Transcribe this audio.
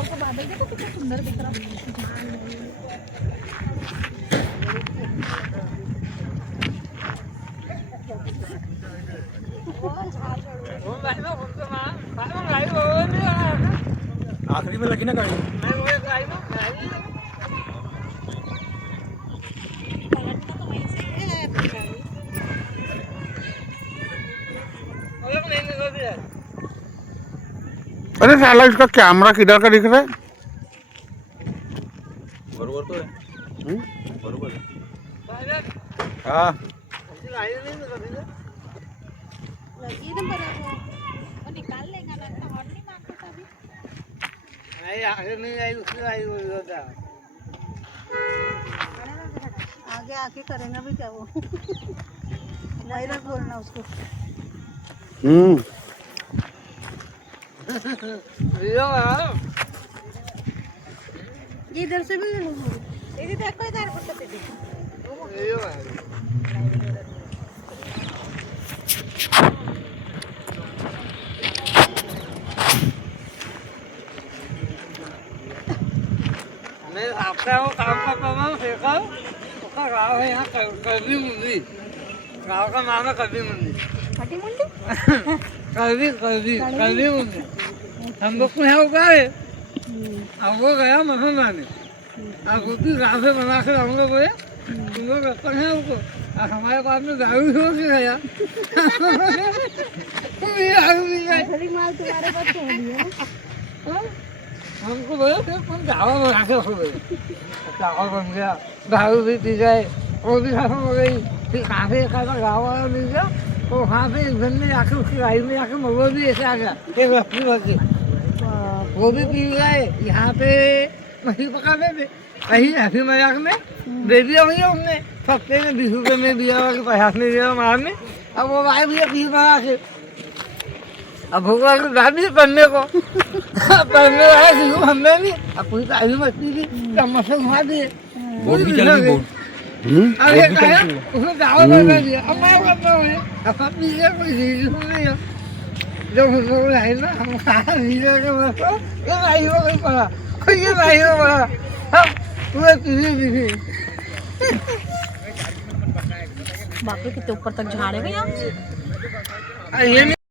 ऊपर का बादल देखो कितना सुंदर दिख रहा है। आखिरी में लगी ना गाड़ी। अरे साला इसका कैमरा किधर का दिख रहा है? बरोबर तो है। बरोबर है। हाँ लगी ना बराबर और निकाल लेगा ना तो और नहीं मांगता तभी। नहीं आगे नहीं आई उसने आई वो होता आगे आके करेगा भी क्या वो। वायरल बोलना उसको। वीडियो आओ ये इधर से भी ले लो। ये देखो इधर फोटो पे देखो। वीडियो आओ मैं आपका वो काम करता हूँ देखा उसका गाँव है यहाँ कलवी मुंडी गाँव का नाम है कलवी मुंडी खटी मुंडी। कलवी कलवी कलवी मुंडी हम लोग को यहाँ उगा है अब वो गया मसन लाने अब रोटी गाँव से बना के लाऊंगा बोले तुम लोग रखते हैं उसको और हमारे पास में दारू भी हो गया दारू भी गए असली माल तुम्हारे पास छोड़ दिया। हमको बोले फिर तुम चावल बना के रखो बोले चावल बन गया दारू भी पी गए वो भी खत्म हो गई फिर काफी एक आधा गाँव वाला मिल गया तो वहाँ पे एक दिन में जाके उसकी गाड़ी में जाके मगो भी ऐसे आ गया एक रफ्ती भर के वो भी पी गए यहाँ पे मछली पकाने थे कहीं हंसी मजाक में दे दिया भैया हमने सस्ते में 20 रुपये में दिया कि 50 में दिया मार में अब वो आए भैया 20 बना के अब भूखा के दादी पढ़ने को पढ़ने आए थी हमने नहीं अब पूरी ताजी मछली थी चम्मच से घुमा दिए बोर्ड भी चल रही बोर्ड। अब ये कहा उसने दावा बना दिया अब मैं करता हूँ अब हम पीछे कोई चीज नहीं है जब हम लोग आए ना हम कहा नीचे के बच्चों ये नहीं हो गई पड़ा ये नहीं हो पड़ा हम पूरे पीछे पीछे बाप रे कितने ऊपर तक झाड़ेगा यहाँ। ये